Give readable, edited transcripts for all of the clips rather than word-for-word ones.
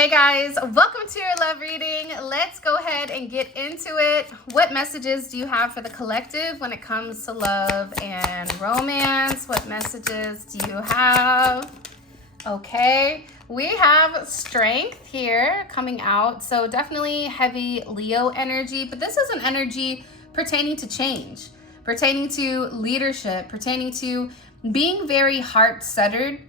Hey guys, welcome to your love reading. Let's go ahead and get into it. What messages do you have for the collective when it comes to love and romance? What messages do you have? Okay, we have strength here coming out. So definitely heavy Leo energy, but this is an energy pertaining to change, pertaining to leadership, pertaining to being very heart-centered.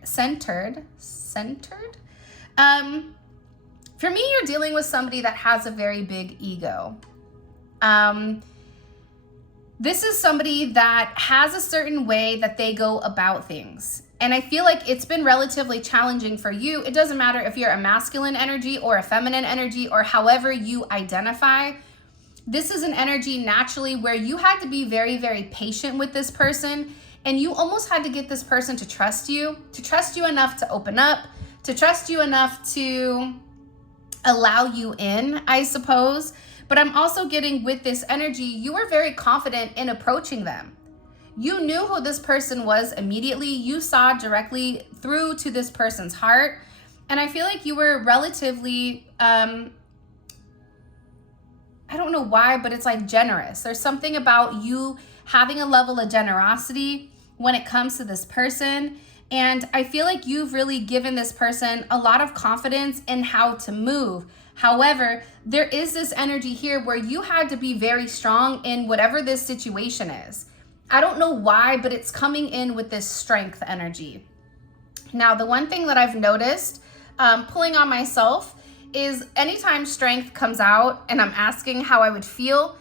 For me, you're dealing with somebody that has a very big ego. This is somebody that has a certain way that they go about things. And I feel like it's been relatively challenging for you. It doesn't matter if you're a masculine energy or a feminine energy or however you identify. This is an energy naturally where you had to be very, very patient with this person. And you almost had to get this person to trust you enough to open up, to trust you enough to allow you in, I suppose. But I'm also getting with this energy, you were very confident in approaching them. You knew who this person was immediately. You saw directly through to this person's heart. And I feel like you were relatively, I don't know why, but it's like generous. There's something about you having a level of generosity when it comes to this person. And I feel like you've really given this person a lot of confidence in how to move. However, there is this energy here where you had to be very strong in whatever this situation is. I don't know why, but it's coming in with this strength energy. Now, the one thing that I've noticed pulling on myself is anytime strength comes out and I'm asking how I would feel,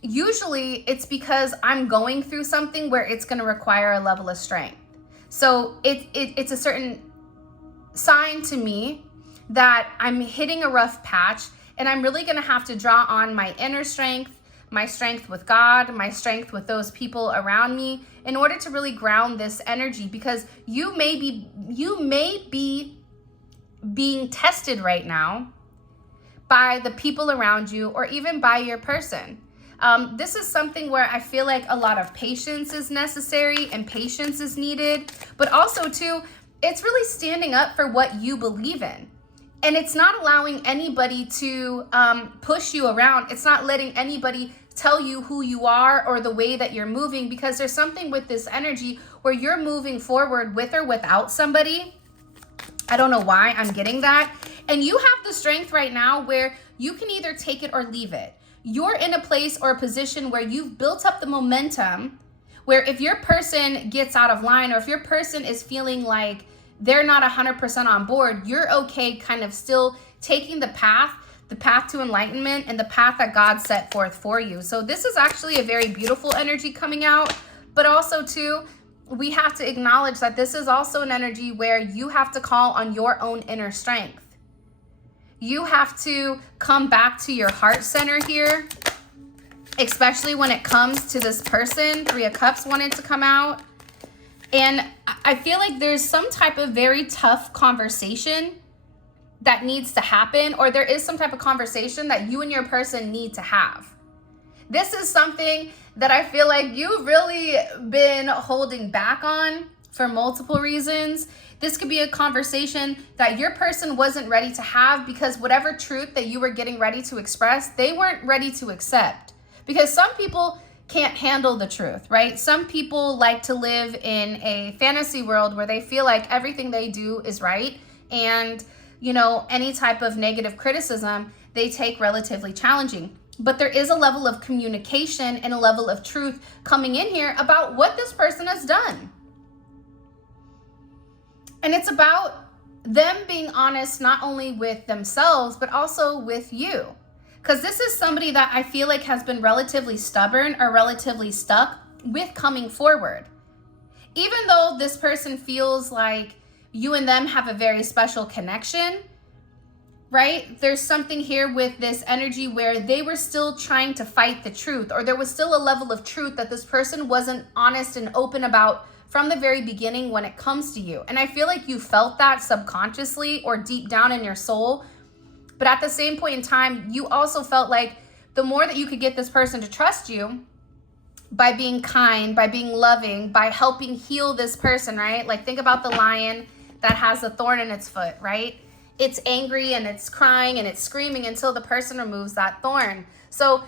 usually it's because I'm going through something where it's going to require a level of strength. So it's a certain sign to me that I'm hitting a rough patch and I'm really going to have to draw on my inner strength, my strength with God, my strength with those people around me in order to really ground this energy, because you may be being tested right now by the people around you or even by your person. This is something where I feel like a lot of patience is necessary and patience is needed, but also too, it's really standing up for what you believe in. And it's not allowing anybody to push you around. It's not letting anybody tell you who you are or the way that you're moving, because there's something with this energy where you're moving forward with or without somebody. I don't know why I'm getting that. And you have the strength right now where you can either take it or leave it. You're in a place or a position where you've built up the momentum where if your person gets out of line or if your person is feeling like they're not 100% on board, you're okay kind of still taking the path to enlightenment and the path that God set forth for you. So this is actually a very beautiful energy coming out, but also too, we have to acknowledge that this is also an energy where you have to call on your own inner strength. You have to come back to your heart center here, especially when it comes to this person. 3 of Cups wanted to come out. And I feel like there's some type of very tough conversation that needs to happen, or there is some type of conversation that you and your person need to have. This is something that I feel like you've really been holding back on for multiple reasons. This could be a conversation that your person wasn't ready to have because whatever truth that you were getting ready to express, they weren't ready to accept. Because some people can't handle the truth, right? Some people like to live in a fantasy world where they feel like everything they do is right. And, you know, any type of negative criticism, they take relatively challenging. But there is a level of communication and a level of truth coming in here about what this person has done. And it's about them being honest, not only with themselves, but also with you. Because this is somebody that I feel like has been relatively stubborn or relatively stuck with coming forward. Even though this person feels like you and them have a very special connection, right? There's something here with this energy where they were still trying to fight the truth, or there was still a level of truth that this person wasn't honest and open about from the very beginning when it comes to you. And I feel like you felt that subconsciously or deep down in your soul. But at the same point in time, you also felt like the more that you could get this person to trust you by being kind, by being loving, by helping heal this person, right? Like think about the lion that has a thorn in its foot, right? it's angry and it's crying and it's screaming until the person removes that thorn. So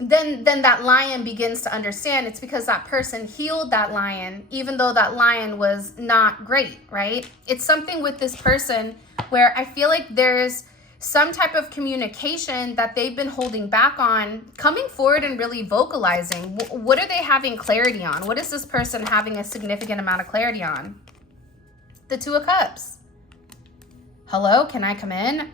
then that lion begins to understand it's because that person healed that lion, even though that lion was not great, right? It's something with this person where I feel like there's some type of communication that they've been holding back on, coming forward and really vocalizing. What are they having clarity on? What is this person having a significant amount of clarity on? The Two of Cups. Hello, can I come in?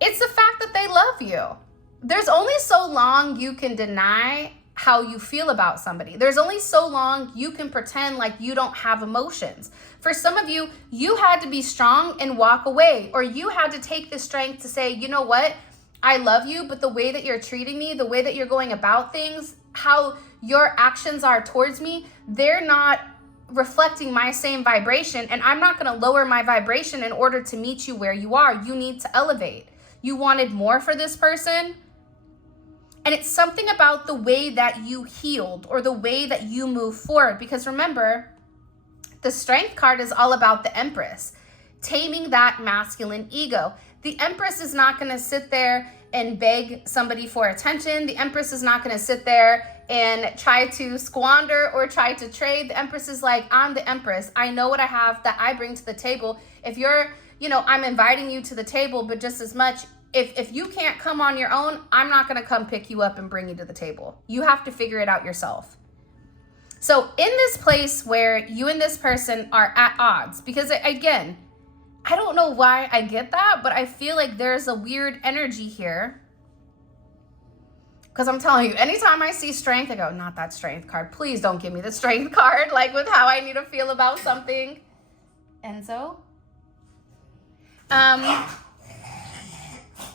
It's the fact that they love you. There's only so long you can deny how you feel about somebody. There's only so long you can pretend like you don't have emotions. For some of you, you had to be strong and walk away, or you had to take the strength to say, you know what? I love you, but the way that you're treating me, the way that you're going about things, how your actions are towards me, they're not reflecting my same vibration, and I'm not going to lower my vibration in order to meet you where you are. You need to elevate. You wanted more for this person. And it's something about the way that you healed or the way that you move forward. Because remember, the Strength card is all about the Empress, taming that masculine ego. The Empress is not going to sit there and beg somebody for attention. The Empress is not going to sit there and try to squander or try to trade. The Empress is like, I'm the Empress. I know what I have that I bring to the table. If you're, I'm inviting you to the table, but just as much, if you can't come on your own, I'm not going to come pick you up and bring you to the table. You have to figure it out yourself. So in this place where you and this person are at odds, because again, I don't know why I get that, but I feel like there's a weird energy here. Because I'm telling you, anytime I see Strength, I go, not that Strength card. Please don't give me the Strength card, like with how I need to feel about something. Enzo?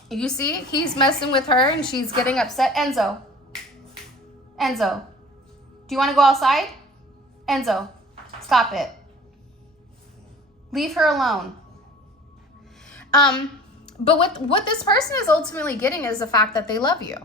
You see, he's messing with her and she's getting upset. Enzo, do you want to go outside? Enzo, stop it. Leave her alone. But what this person is ultimately getting is the fact that they love you.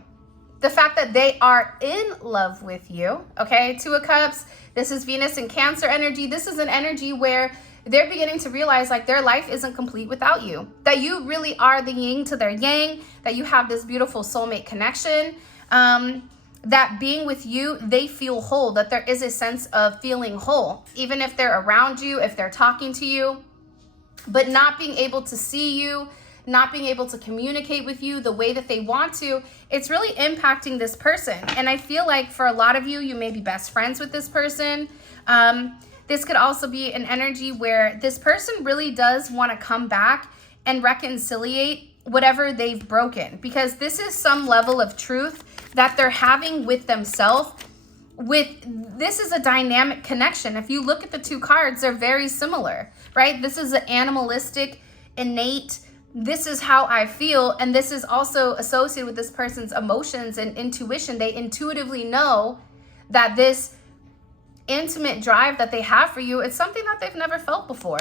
The fact that they are in love with you, okay? Two of Cups, this is Venus and Cancer energy. This is an energy where they're beginning to realize like their life isn't complete without you, that you really are the yin to their yang, that you have this beautiful soulmate connection, that being with you, they feel whole, that there is a sense of feeling whole, even if they're around you, if they're talking to you, but not being able to see you, not being able to communicate with you the way that they want to, it's really impacting this person. And I feel like for a lot of you, you may be best friends with this person. This could also be an energy where this person really does want to come back and reconciliate whatever they've broken, because this is some level of truth that they're having with themselves. This is a dynamic connection. If you look at the two cards, they're very similar, right? This is an animalistic, innate, this is how I feel, and this is also associated with this person's emotions and intuition. They intuitively know that this intimate drive that they have for you, it's something that they've never felt before.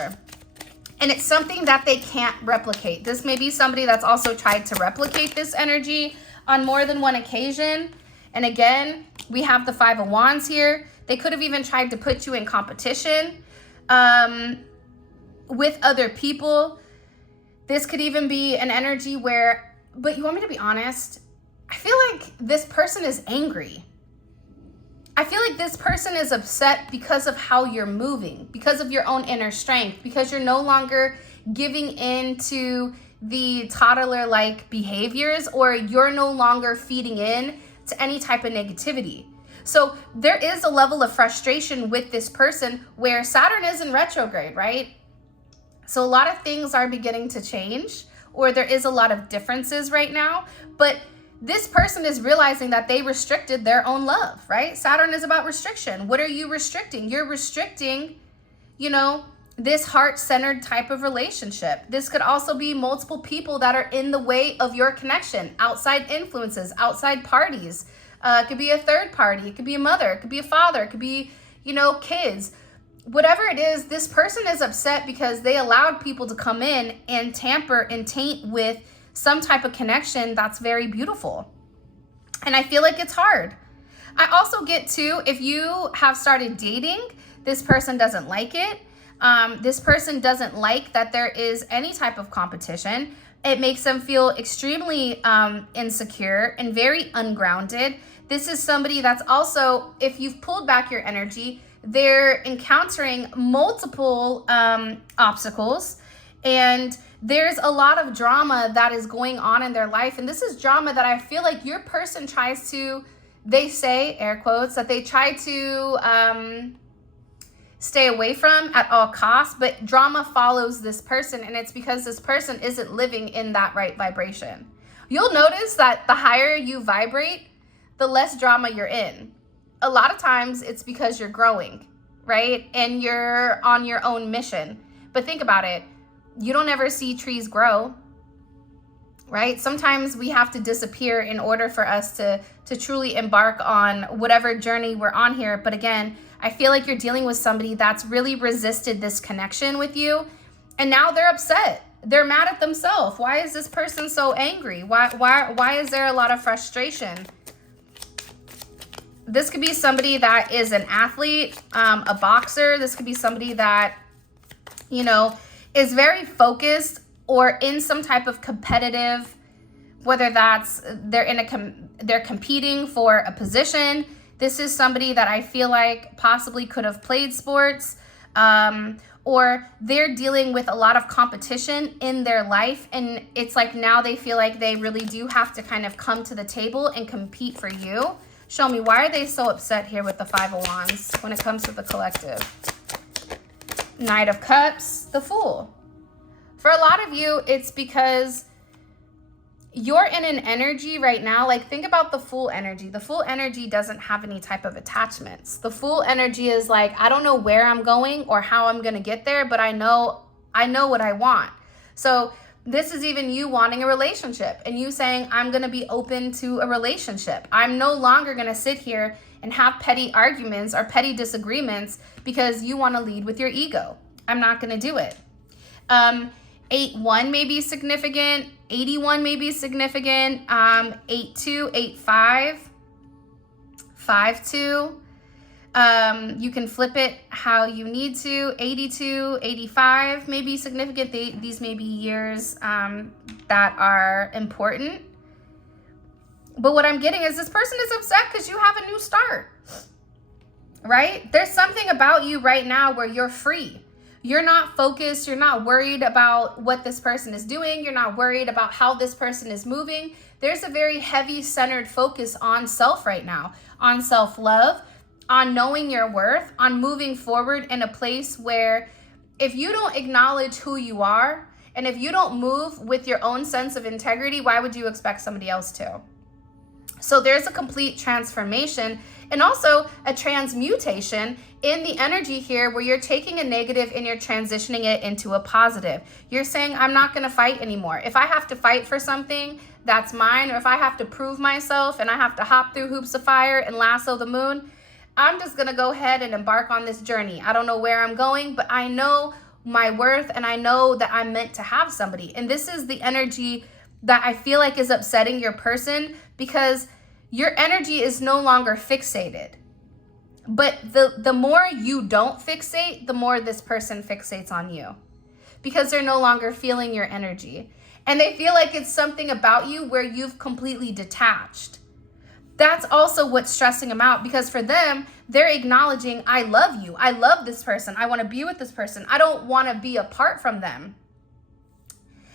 And it's something that they can't replicate. This may be somebody that's also tried to replicate this energy on more than one occasion. And again, we have the Five of Wands here. They could have even tried to put you in competition with other people. This could even be an energy where, but you want me to be honest? I feel like this person is angry. I feel like this person is upset because of how you're moving, because of your own inner strength, because you're no longer giving in to the toddler-like behaviors, or you're no longer feeding in to any type of negativity. So there is a level of frustration with this person where Saturn is in retrograde, right? So a lot of things are beginning to change, or there is a lot of differences right now, but this person is realizing that they restricted their own love, right? Saturn is about restriction. What are you restricting? You're restricting, this heart-centered type of relationship. This could also be multiple people that are in the way of your connection, outside influences, outside parties. It could be a third party. It could be a mother. It could be a father. It could be, kids. Whatever it is, this person is upset because they allowed people to come in and tamper and taint with some type of connection that's very beautiful. And I feel like it's hard. I also get too, if you have started dating, this person doesn't like it. This person doesn't like that there is any type of competition. It makes them feel extremely insecure and very ungrounded. This is somebody that's also, if you've pulled back your energy, they're encountering multiple obstacles, and there's a lot of drama that is going on in their life. And this is drama that I feel like your person tries to, they say, air quotes, that they try to stay away from at all costs, but drama follows this person, and it's because this person isn't living in that right vibration. You'll notice that the higher you vibrate, the less drama you're in. A lot of times it's because you're growing, right? And you're on your own mission. But think about it. You don't ever see trees grow, right? Sometimes we have to disappear in order for us to truly embark on whatever journey we're on here. But again, I feel like you're dealing with somebody that's really resisted this connection with you, and now they're upset. They're mad at themselves. Why is this person so angry? Why is there a lot of frustration? This could be somebody that is an athlete, a boxer. This could be somebody that, you know, is very focused or in some type of competitive, whether that's they're competing for a position. This is somebody that I feel like possibly could have played sports, or they're dealing with a lot of competition in their life. And it's like now they feel like they really do have to kind of come to the table and compete for you. Show me, why are they so upset here with the Five of Wands when it comes to the collective? Knight of Cups, the Fool. For a lot of you, it's because you're in an energy right now. Like, think about the Fool energy. The Fool energy doesn't have any type of attachments. The Fool energy is like, I don't know where I'm going or how I'm going to get there, but I know what I want. So this is even you wanting a relationship and you saying, I'm going to be open to a relationship. I'm no longer going to sit here and have petty arguments or petty disagreements because you want to lead with your ego. I'm not going to do it. 8-1 may be significant. 81 may be significant. 8-2, 8-5, 5-2. You can flip it how you need to. 82, 85 may be significant. These may be years that are important. But what I'm getting is this person is upset because you have a new start, right? There's something about you right now where you're free. You're not focused. You're not worried about what this person is doing. You're not worried about how this person is moving. There's a very heavy centered focus on self right now, on self-love, on knowing your worth, on moving forward in a place where if you don't acknowledge who you are and if you don't move with your own sense of integrity, why would you expect somebody else to? So there's a complete transformation and also a transmutation in the energy here where you're taking a negative and you're transitioning it into a positive. You're saying, I'm not going to fight anymore. If I have to fight for something that's mine, or if I have to prove myself and I have to hop through hoops of fire and lasso the moon, I'm just going to go ahead and embark on this journey. I don't know where I'm going, but I know my worth and I know that I'm meant to have somebody. And this is the energy that I feel like is upsetting your person because your energy is no longer fixated. But the more you don't fixate, the more this person fixates on you because they're no longer feeling your energy. And they feel like it's something about you where you've completely detached. That's also what's stressing them out because for them, they're acknowledging, I love you. I love this person. I want to be with this person. I don't want to be apart from them.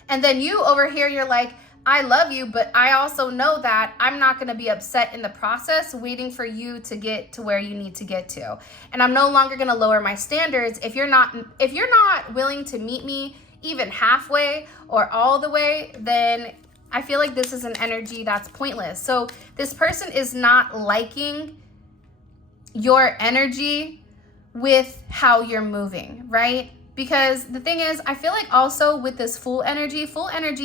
And then you over here, you're like, I love you, but I also know that I'm not going to be upset in the process waiting for you to get to where you need to get to. And I'm no longer going to lower my standards. If you're not willing to meet me even halfway or all the way, then I feel like this is an energy that's pointless. So this person is not liking your energy with how you're moving, right? Because the thing is, I feel like also with this full energy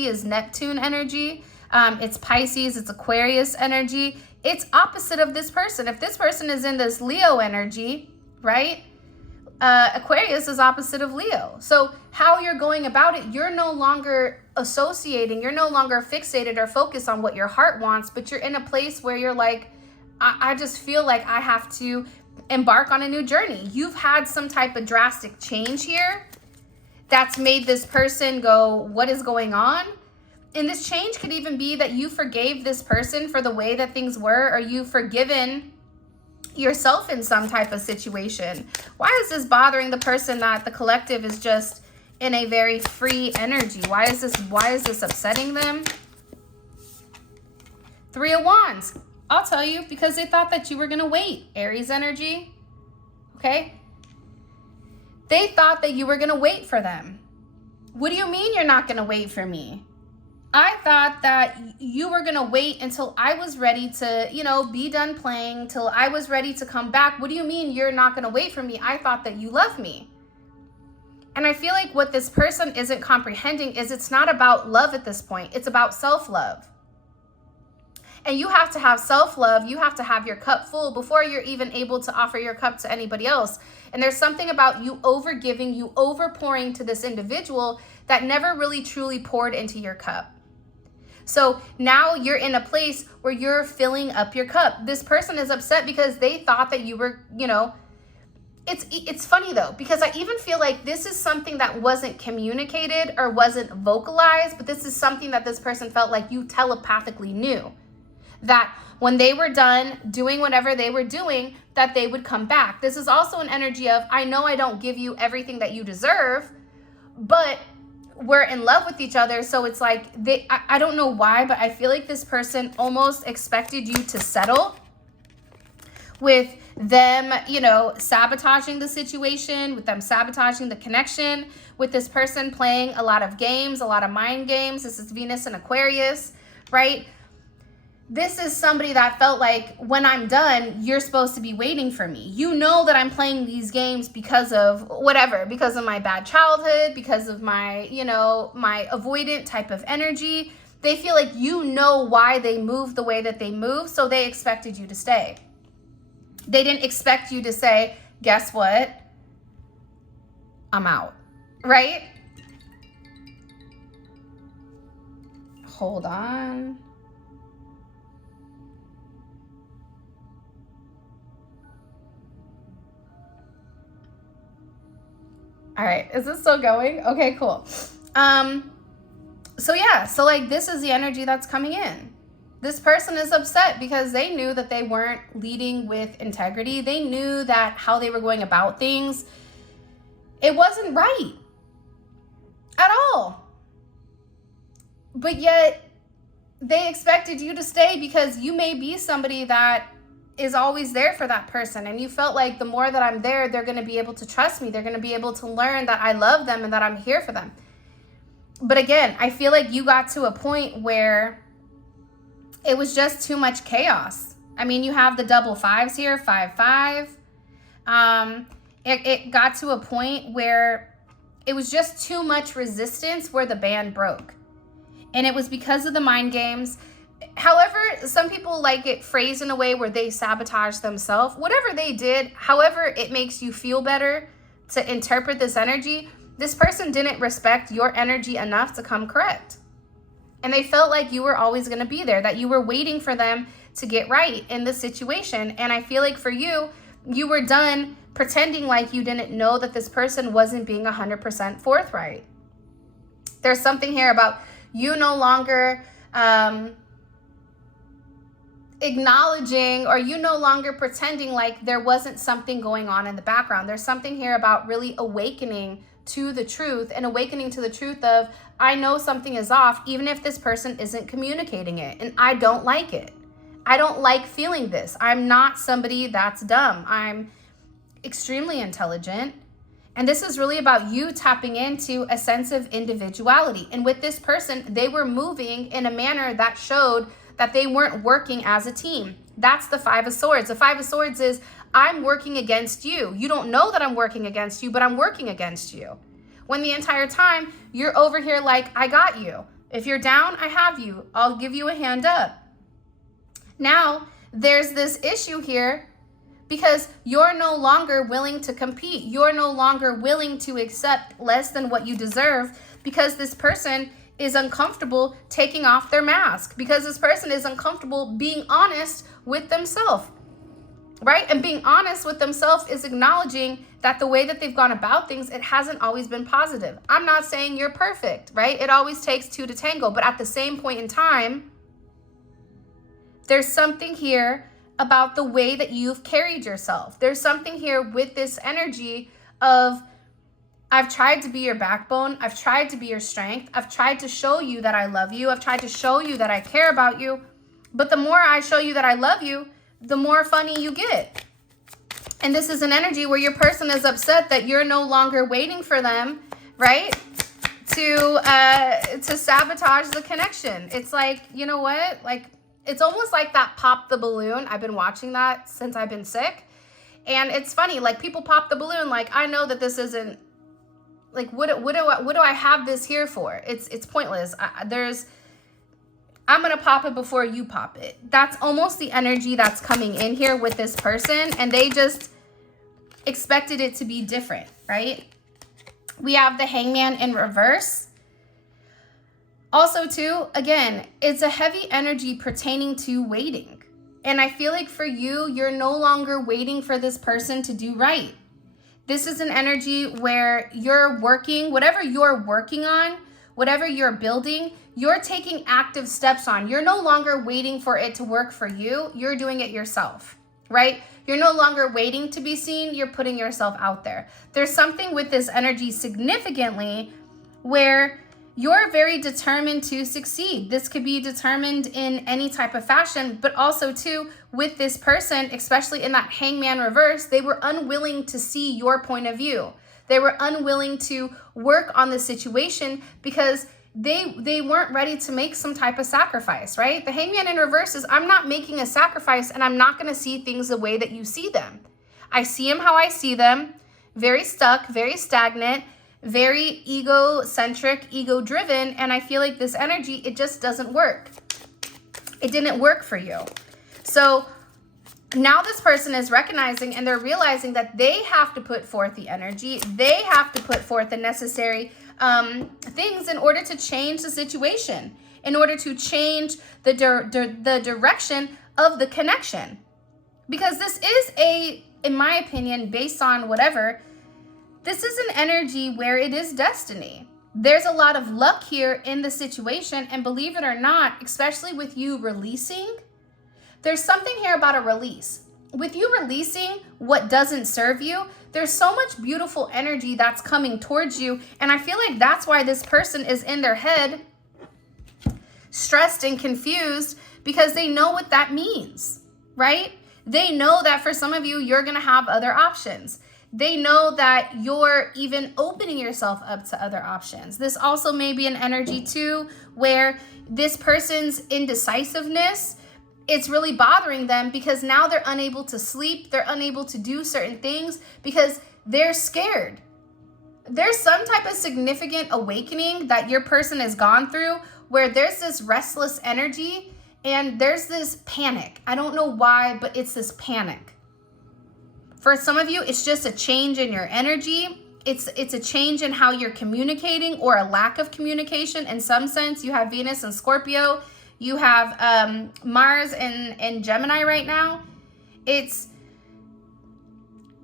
is Neptune energy. It's Pisces, it's Aquarius energy. It's opposite of this person. If this person is in this Leo energy, right? Aquarius is opposite of Leo. So how you're going about it, you're no longer associating, you're no longer fixated or focused on what your heart wants, but you're in a place where you're like, I just feel like I have to embark on a new journey. You've had some type of drastic change here that's made this person go, what is going on? And this change could even be that you forgave this person for the way that things were, or you've forgiven yourself in some type of situation. Why is this bothering the person that the collective is just in a very free energy? Why is this upsetting them? Three of Wands. I'll tell you, because they thought that you were going to wait. Aries energy. Okay? They thought that you were going to wait for them. What do you mean you're not going to wait for me? I thought that you were going to wait until I was ready to, you know, be done playing, till I was ready to come back. What do you mean you're not going to wait for me? I thought that you loved me. And I feel like what this person isn't comprehending is it's not about love at this point. It's about self-love. And you have to have self-love. You have to have your cup full before you're even able to offer your cup to anybody else. And there's something about you over-giving, you over-pouring to this individual that never really truly poured into your cup. So now you're in a place where you're filling up your cup. This person is upset because they thought that you were, you know, it's funny though, because I even feel like this is something that wasn't communicated or wasn't vocalized, but this is something that this person felt like you telepathically knew. That when they were done doing whatever they were doing, that they would come back. This is also an energy of, I know I don't give you everything that you deserve, but we're in love with each other. So it's like, I don't know why, but I feel like this person almost expected you to settle with them, you know, sabotaging the situation, with them sabotaging the connection, with this person playing a lot of games, a lot of mind games. This is Venus and Aquarius, right? This is somebody that felt like, when I'm done, you're supposed to be waiting for me. You know that I'm playing these games because of whatever, because of my bad childhood, because of my, you know, my avoidant type of energy. They feel like you know why they move the way that they move, so they expected you to stay. They didn't expect you to say, guess what? I'm out, right? Hold on. All right, is this still going? Okay, cool. So yeah, so like this is the energy that's coming in. This person is upset because they knew that they weren't leading with integrity. They knew that how they were going about things, it wasn't right at all. But yet they expected you to stay because you may be somebody that is always there for that person. And you felt like the more that I'm there, they're going to be able to trust me. They're going to be able to learn that I love them and that I'm here for them. But again, I feel like you got to a point where it was just too much chaos. I mean, you have the double fives here, 5-5. It got to a point where it was just too much resistance where the band broke. And it was because of the mind games. However, some people like it phrased in a way where they sabotage themselves. Whatever they did, however it makes you feel better to interpret this energy, this person didn't respect your energy enough to come correct. And they felt like you were always going to be there, that you were waiting for them to get right in the situation. And I feel like for you, you were done pretending like you didn't know that this person wasn't being 100% forthright. There's something here about you no longer acknowledging, or you no longer pretending like there wasn't something going on in the background. There's something here about really awakening to the truth, and awakening to the truth of, I know something is off, even if this person isn't communicating it, and I don't like it. I don't like feeling this. I'm not somebody that's dumb. I'm extremely intelligent. And this is really about you tapping into a sense of individuality. And with this person, they were moving in a manner that showed that they weren't working as a team. That's the 5 of Swords. The 5 of Swords is, I'm working against you. You don't know that I'm working against you, but I'm working against you. When the entire time you're over here like, I got you. If you're down, I have you. I'll give you a hand up. Now, there's this issue here because you're no longer willing to compete. You're no longer willing to accept less than what you deserve because this person is uncomfortable taking off their mask, because this person is uncomfortable being honest with themselves. right? And being honest with themselves is acknowledging that the way that they've gone about things, it hasn't always been positive. I'm not saying you're perfect, right? It always takes two to tango. But at the same point in time, there's something here about the way that you've carried yourself. There's something here with this energy of, I've tried to be your backbone. I've tried to be your strength. I've tried to show you that I love you. I've tried to show you that I care about you. But the more I show you that I love you, the more funny you get. And this is an energy where your person is upset that you're no longer waiting for them, right? To sabotage the connection. It's like, you know what? Like, it's almost like that Pop the Balloon. I've been watching that since I've been sick. And it's funny, like people pop the balloon, like, I know that this isn't, like, what do I have this here for? It's pointless. I'm going to pop it before you pop it. That's almost the energy that's coming in here with this person. And they just expected it to be different, right? We have the Hangman in reverse. Also, too, again, it's a heavy energy pertaining to waiting. And I feel like for you, you're no longer waiting for this person to do right. This is an energy where you're working, whatever you're working on, whatever you're building, you're taking active steps on. You're no longer waiting for it to work for you. You're doing it yourself, right? You're no longer waiting to be seen. You're putting yourself out there. There's something with this energy significantly where you're very determined to succeed. This could be determined in any type of fashion, but also too, with this person, especially in that Hangman reverse, they were unwilling to see your point of view. They were unwilling to work on the situation because they weren't ready to make some type of sacrifice, right? The Hangman in reverse is, I'm not making a sacrifice and I'm not going to see things the way that you see them. I see them how I see them, very stuck, very stagnant, very egocentric, ego-driven, and I feel like this energy, it just doesn't work. It didn't work for you. So now this person is recognizing and they're realizing that they have to put forth the energy. They have to put forth the necessary things in order to change the situation, in order to change the direction of the connection. Because this is in my opinion, based on whatever, this is an energy where it is destiny. There's a lot of luck here in the situation. And believe it or not, especially with you releasing, there's something here about a release. With you releasing what doesn't serve you, there's so much beautiful energy that's coming towards you. And I feel like that's why this person is in their head, stressed and confused, because they know what that means, right? They know that for some of you, you're going to have other options. They know that you're even opening yourself up to other options. This also may be an energy too, where this person's indecisiveness, it's really bothering them because now they're unable to sleep. They're unable to do certain things because they're scared. There's some type of significant awakening that your person has gone through where there's this restless energy and there's this panic. I don't know why, but it's this panic. For some of you, it's just a change in your energy. It's a change in how you're communicating or a lack of communication. In some sense, you have Venus and Scorpio. You have Mars and Gemini right now. It's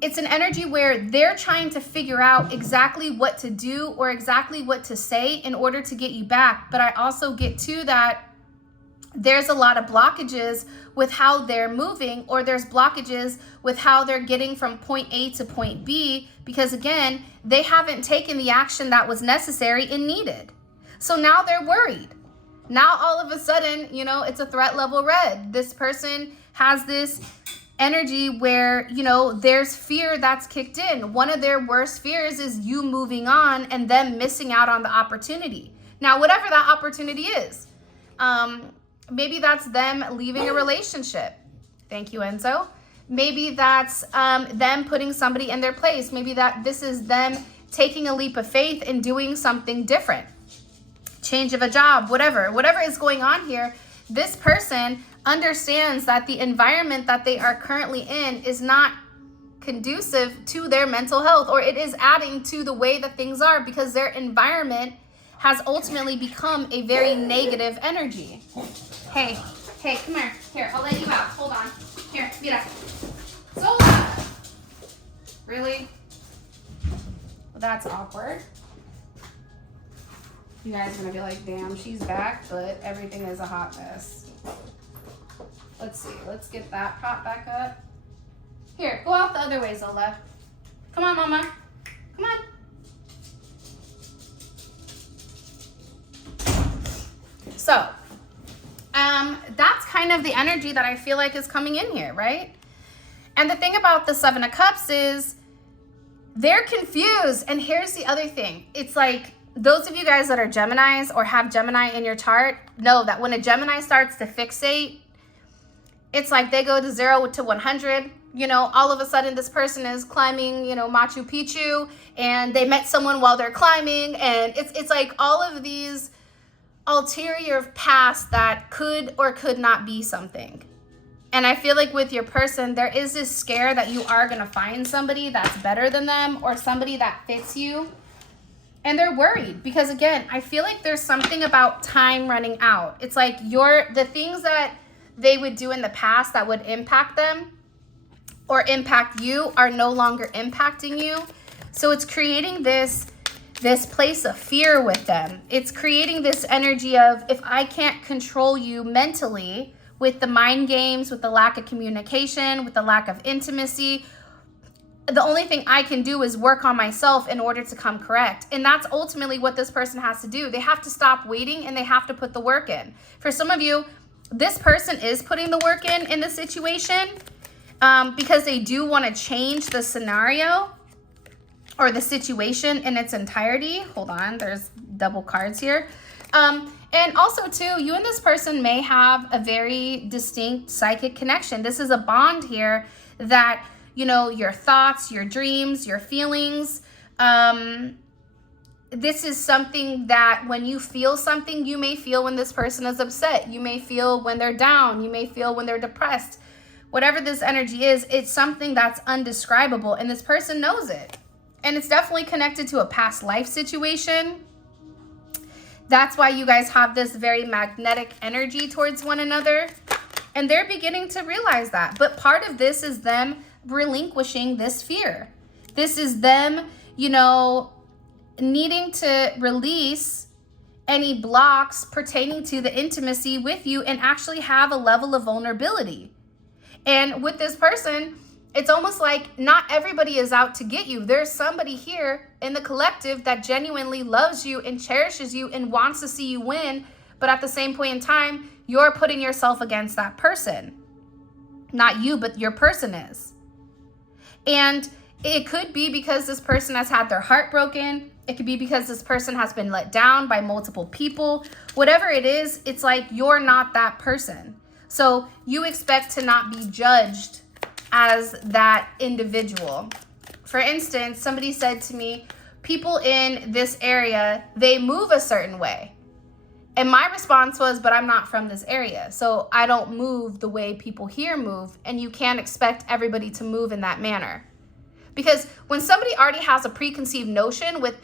an energy where they're trying to figure out exactly what to do or exactly what to say in order to get you back. But I also get to that there's a lot of blockages with how they're moving, or there's blockages with how they're getting from point A to point B, because again, they haven't taken the action that was necessary and needed. So now they're worried. Now all of a sudden, you know, it's a threat level red. This person has this energy where, you know, there's fear that's kicked in. One of their worst fears is you moving on and them missing out on the opportunity. Now, whatever that opportunity is, maybe that's them leaving a relationship. Thank you, Enzo. Maybe that's them putting somebody in their place. Maybe that this is them taking a leap of faith and doing something different. Change of a job, whatever is going on here. This person understands that the environment that they are currently in is not conducive to their mental health, or it is adding to the way that things are, because their environment has ultimately become a very negative energy. Hey, come here. Here, I'll let you out. Hold on. Here, mira. Really? Well, that's awkward. You guys are gonna be like, damn, she's back, but everything is a hot mess. Let's see, let's get that prop back up. Here, go out the other way, Zola. Come on, Mama. Come on. So, that's kind of the energy that I feel like is coming in here, right? And the thing about the Seven of Cups is they're confused. And here's the other thing. It's like, those of you guys that are Geminis or have Gemini in your chart know that when a Gemini starts to fixate, it's like they go to 0 to 100. You know, all of a sudden this person is climbing, you know, Machu Picchu, and they met someone while they're climbing. And it's like all of these ulterior paths that could or could not be something. And I feel like with your person, there is this scare that you are going to find somebody that's better than them or somebody that fits you. And they're worried because, again, I feel like there's something about time running out. It's like the things that they would do in the past that would impact them or impact you are no longer impacting you. So it's creating this place of fear with them. It's creating this energy of, if I can't control you mentally with the mind games, with the lack of communication, with the lack of intimacy, the only thing I can do is work on myself in order to come correct. And that's ultimately what this person has to do. They have to stop waiting and they have to put the work in. For some of you, this person is putting the work in the situation because they do want to change the scenario or the situation in its entirety. Hold on, there's double cards here. And also too, you and this person may have a very distinct psychic connection. This is a bond here that, you know, your thoughts, your dreams, your feelings, this is something that when you feel something, you may feel when this person is upset. You may feel when they're down. You may feel when they're depressed. Whatever this energy is, it's something that's undescribable, and this person knows it. And it's definitely connected to a past life situation. That's why you guys have this very magnetic energy towards one another. And they're beginning to realize that. But part of this is them relinquishing this fear. This is them, you know, needing to release any blocks pertaining to the intimacy with you and actually have a level of vulnerability. And with this person, it's almost like not everybody is out to get you. There's somebody here in the collective that genuinely loves you and cherishes you and wants to see you win. But at the same point in time, you're putting yourself against that person. Not you, but your person is. And it could be because this person has had their heart broken. It could be because this person has been let down by multiple people. Whatever it is, it's like you're not that person. So you expect to not be judged as that individual. For instance, somebody said to me, people in this area, they move a certain way. And my response was, but I'm not from this area. So I don't move the way people here move. And you can't expect everybody to move in that manner. Because when somebody already has a preconceived notion with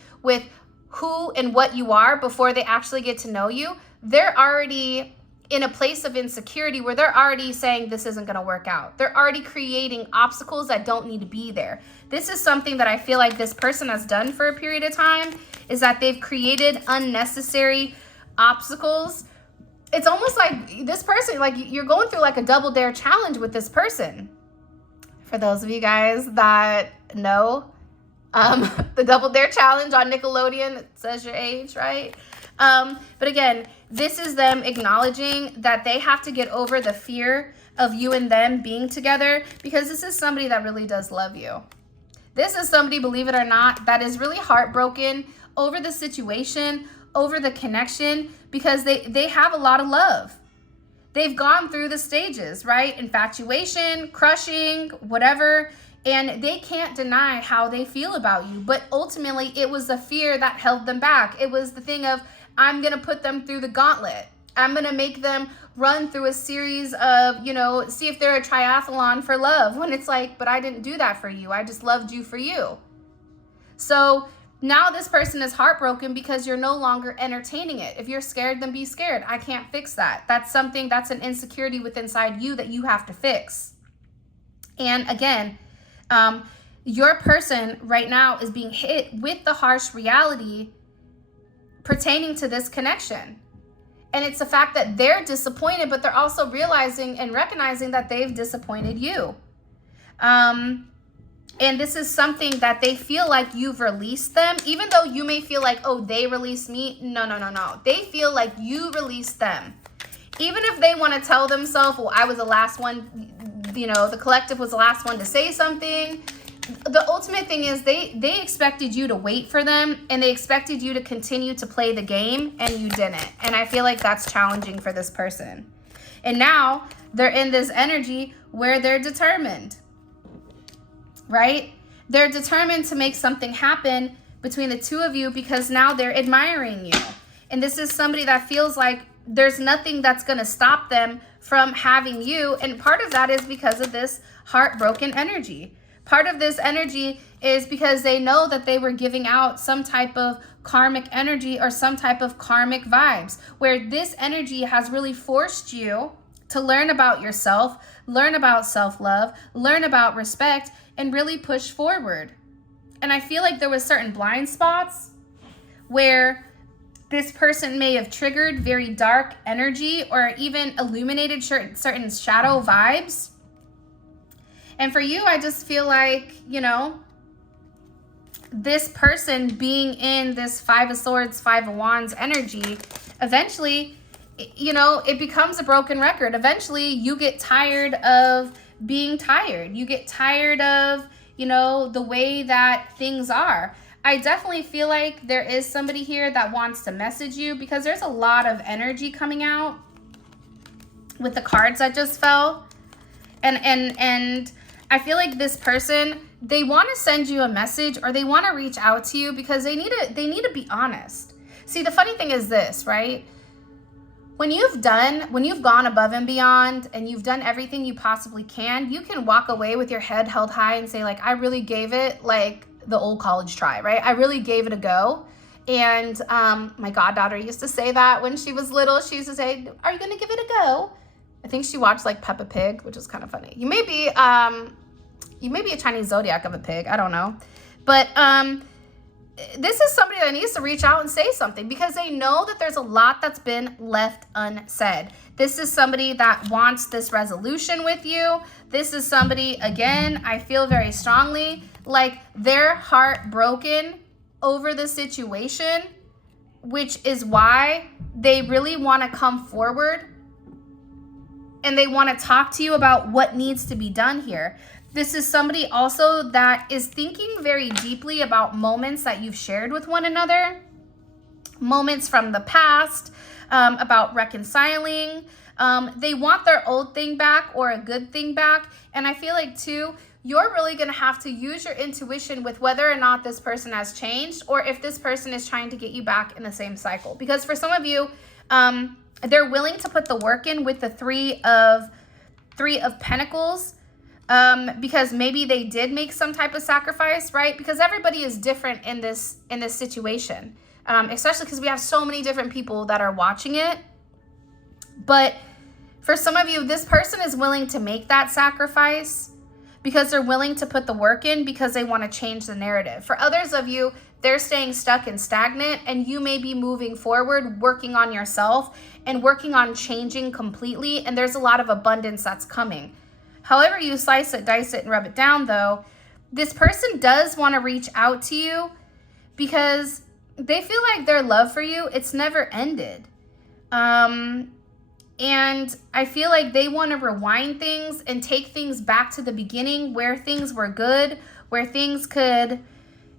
who and what you are before they actually get to know you, they're already in a place of insecurity where they're already saying this isn't going to work out. They're already creating obstacles that don't need to be there. This is something that I feel like this person has done for a period of time, is that they've created unnecessary obstacles. It's almost like this person, like you're going through like a double dare challenge with this person. For those of you guys that know, the Double Dare Challenge on Nickelodeon, it says your age, right? But again, this is them acknowledging that they have to get over the fear of you and them being together, because this is somebody that really does love you. This is somebody, believe it or not, that is really heartbroken over the situation, over the connection, because they have a lot of love. They've gone through the stages, right? Infatuation, crushing, whatever. And they can't deny how they feel about you. But ultimately, it was the fear that held them back. It was the thing of, I'm going to put them through the gauntlet. I'm going to make them run through a series of, you know, see if they're a triathlon for love. When it's like, but I didn't do that for you. I just loved you for you. So now this person is heartbroken because you're no longer entertaining it. If you're scared, then be scared. I can't fix that. That's something, that's an insecurity within inside you that you have to fix. And again, your person right now is being hit with the harsh reality pertaining to this connection. And it's the fact that they're disappointed, but they're also realizing and recognizing that they've disappointed you. And this is something that they feel like you've released them, even though you may feel like, oh, they released me. No. They feel like you released them. Even if they want to tell themselves, well, I was the last one, you know, the collective was the last one to say something. The ultimate thing is they expected you to wait for them, and they expected you to continue to play the game, and you didn't. And I feel like that's challenging for this person. And now they're in this energy where they're determined, right? They're determined to make something happen between the two of you because now they're admiring you. And this is somebody that feels like there's nothing that's going to stop them from having you. And part of that is because of this heartbroken energy. Part of this energy is because they know that they were giving out some type of karmic energy or some type of karmic vibes, where this energy has really forced you to learn about yourself, learn about self-love, learn about respect, and really push forward. And I feel like there was certain blind spots where this person may have triggered very dark energy or even illuminated certain shadow vibes. And for you, I just feel like, you know, this person being in this Five of Swords, Five of Wands energy, eventually, you know, it becomes a broken record. Eventually, you get tired of being tired. You get tired of, you know, the way that things are. I definitely feel like there is somebody here that wants to message you because there's a lot of energy coming out with the cards that just fell. And I feel like this person, they want to send you a message or they want to reach out to you because they need to be honest. See, the funny thing is this, right? When you've gone above and beyond and you've done everything you possibly can, you can walk away with your head held high and say, like, I really gave it like the old college try, right? I really gave it a go. And my goddaughter used to say that when she was little. She used to say, are you going to give it a go? I think she watched like Peppa Pig, which was kind of funny. You may be a Chinese zodiac of a pig. I don't know. But this is somebody that needs to reach out and say something because they know that there's a lot that's been left unsaid. This is somebody that wants this resolution with you. This is somebody, again, I feel very strongly like they're heartbroken over the situation, which is why they really want to come forward and they want to talk to you about what needs to be done here. This is somebody also that is thinking very deeply about moments that you've shared with one another, moments from the past, about reconciling. They want their old thing back or a good thing back. And I feel like, too, you're really going to have to use your intuition with whether or not this person has changed or if this person is trying to get you back in the same cycle. Because for some of you, they're willing to put the work in with the Three of Pentacles. Because maybe they did make some type of sacrifice, right? Because everybody is different in this situation, especially because we have so many different people that are watching it. But for some of you, this person is willing to make that sacrifice because they're willing to put the work in because they want to change the narrative. For others of you, they're staying stuck and stagnant, and you may be moving forward, working on yourself and working on changing completely. And there's a lot of abundance that's coming. However you slice it, dice it, and rub it down, though, this person does want to reach out to you because they feel like their love for you, it's never ended. And I feel like they want to rewind things and take things back to the beginning where things were good, where things could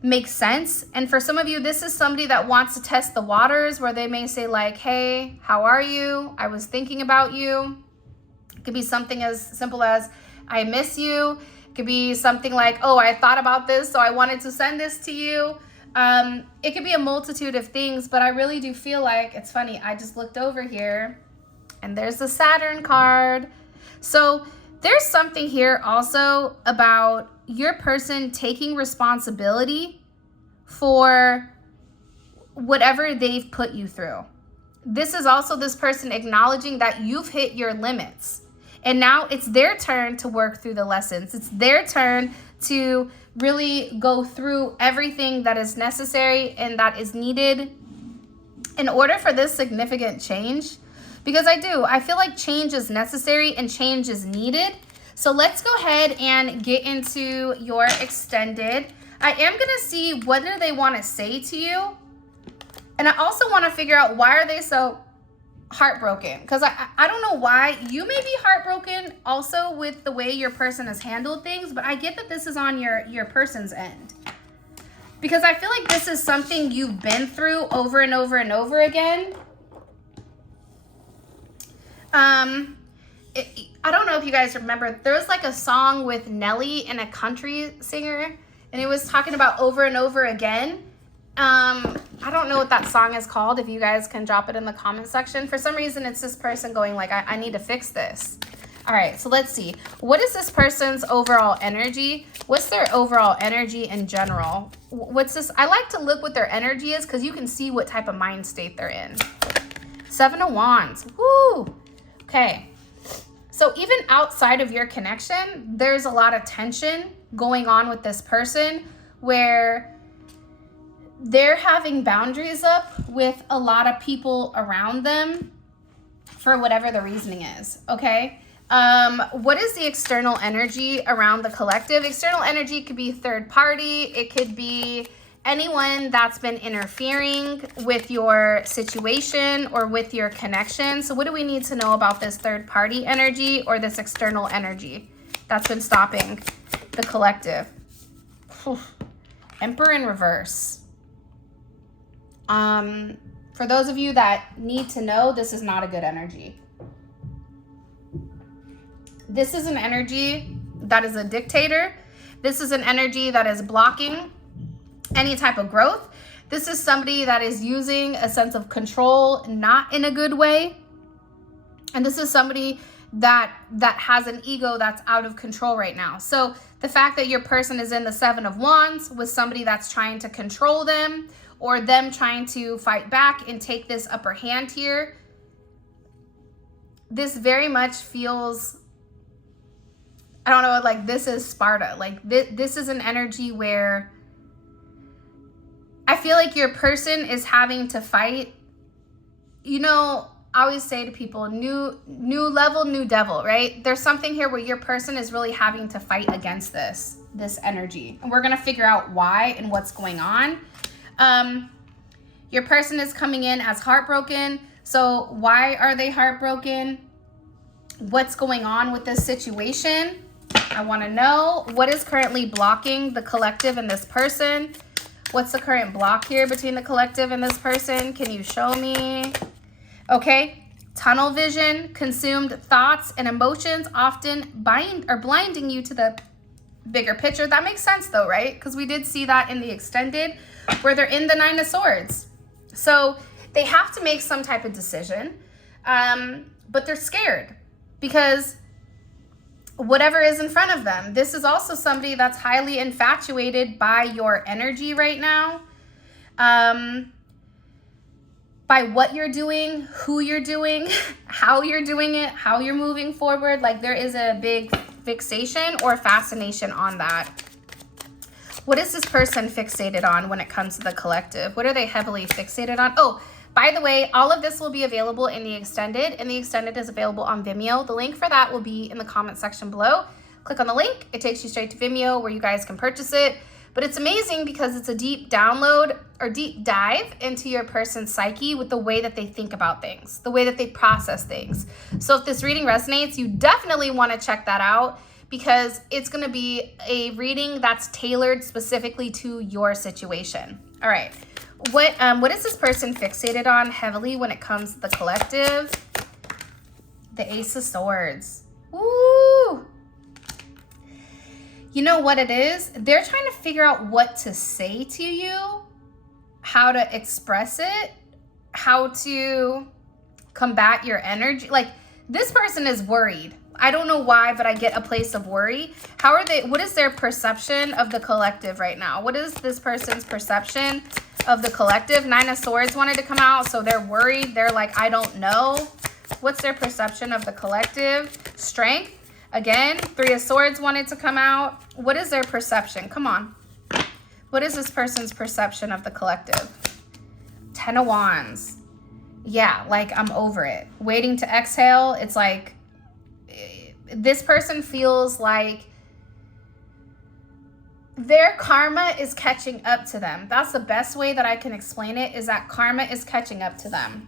make sense. And for some of you, this is somebody that wants to test the waters where they may say like, hey, how are you? I was thinking about you. It could be something as simple as, I miss you. It could be something like, oh, I thought about this, so I wanted to send this to you. It could be a multitude of things, but I really do feel like, it's funny, I just looked over here and there's the Saturn card. So there's something here also about your person taking responsibility for whatever they've put you through. This is also this person acknowledging that you've hit your limits. And now it's their turn to work through the lessons. It's their turn to really go through everything that is necessary and that is needed in order for this significant change. Because I feel like change is necessary and change is needed. So let's go ahead and get into your extended. I am going to see what do they want to say to you. And I also want to figure out, why are they so heartbroken? Because I don't know why. You may be heartbroken also with the way your person has handled things, but I get that this is on your person's end. Because I feel like this is something you've been through over and over and over again. I don't know if you guys remember, there was like a song with Nelly and a country singer, and it was talking about over and over again. I don't know what that song is called. If you guys can drop it in the comment section. For some reason, it's this person going like, I need to fix this. All right, so let's see. What is this person's overall energy? What's their overall energy in general? What's this? I like to look what their energy is because you can see what type of mind state they're in. 7 of Wands. Woo! Okay. So even outside of your connection, there's a lot of tension going on with this person where they're having boundaries up with a lot of people around them for whatever the reasoning is, okay? What is the external energy around the collective? External energy could be third party. It could be anyone that's been interfering with your situation or with your connection. So what do we need to know about this third party energy or this external energy that's been stopping the collective? Whew. Emperor in reverse. For those of you that need to know, this is not a good energy. This is an energy that is a dictator. This is an energy that is blocking any type of growth. This is somebody that is using a sense of control, not in a good way. And this is somebody that has an ego that's out of control right now. So the fact that your person is in the 7 of Wands with somebody that's trying to control them, or them trying to fight back and take this upper hand here, this very much feels, I don't know, like this is Sparta. Like this is an energy where I feel like your person is having to fight. You know, I always say to people, new level, new devil, right? There's something here where your person is really having to fight against this energy. And we're going to figure out why and what's going on. Your person is coming in as heartbroken. So why are they heartbroken? What's going on with this situation? I want to know what is currently blocking the collective and this person. What's the current block here between the collective and this person? Can you show me? Okay. Tunnel vision, consumed thoughts and emotions often blinding you to the bigger picture. That makes sense though, right? Because we did see that in the extended where they're in the 9 of Swords. So they have to make some type of decision, but they're scared because whatever is in front of them. This is also somebody that's highly infatuated by your energy right now, by what you're doing, who you're doing, how you're doing it, how you're moving forward. Like there is a big fixation or fascination on that. What is this person fixated on when it comes to the collective? What are they heavily fixated on? Oh, by the way, all of this will be available in the extended, and the extended is available on Vimeo. The link for that will be in the comment section below. Click on the link. It takes you straight to Vimeo where you guys can purchase it. But it's amazing because it's a deep download or deep dive into your person's psyche with the way that they think about things, the way that they process things. So if this reading resonates, you definitely want to check that out, because it's going to be a reading that's tailored specifically to your situation. All right. What is this person fixated on heavily when it comes to the collective? The Ace of Swords. Woo! You know what it is? They're trying to figure out what to say to you, how to express it, how to combat your energy. Like this person is worried. I don't know why, but I get a place of worry. What is their perception of the collective right now? What is this person's perception of the collective? 9 of Swords wanted to come out, so they're worried. They're like, I don't know. What's their perception of the collective? Strength. Again, Three of Swords wanted to come out. What is their perception? Come on. What is this person's perception of the collective? Ten of Wands. Yeah, like I'm over it. Waiting to exhale. It's like this person feels like their karma is catching up to them. That's the best way that I can explain it, is that karma is catching up to them.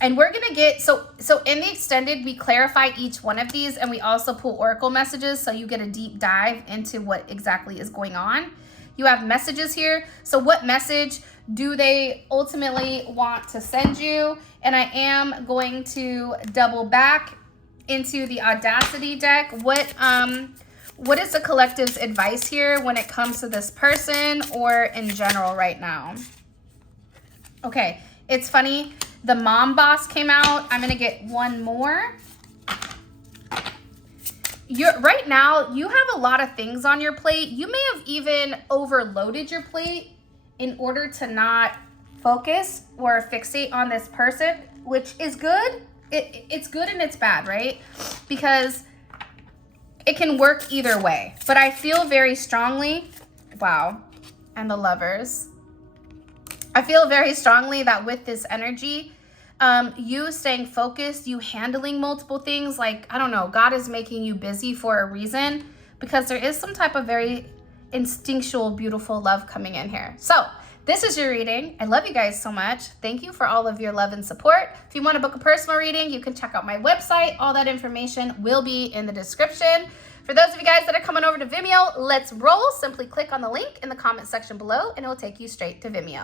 And we're going to get, so in the extended, we clarify each one of these, and we also pull oracle messages, so you get a deep dive into what exactly is going on. You have messages here. So what message do they ultimately want to send you? And I am going to double back into the Audacity deck. What is the collective's advice here when it comes to this person or in general right now? Okay, it's funny. The mom boss came out. I'm going to get one more. Right now, you have a lot of things on your plate. You may have even overloaded your plate in order to not focus or fixate on this person, which is good. It's good and it's bad, right? Because it can work either way. But I feel very strongly, wow, and the Lovers. I feel very strongly that with this energy, you staying focused, you handling multiple things, like, I don't know, God is making you busy for a reason, because there is some type of very instinctual, beautiful love coming in here. So this is your reading. I love you guys so much. Thank you for all of your love and support. If you want to book a personal reading, you can check out my website. All that information will be in the description. For those of you guys that are coming over to Vimeo, let's roll. Simply click on the link in the comment section below and it will take you straight to Vimeo.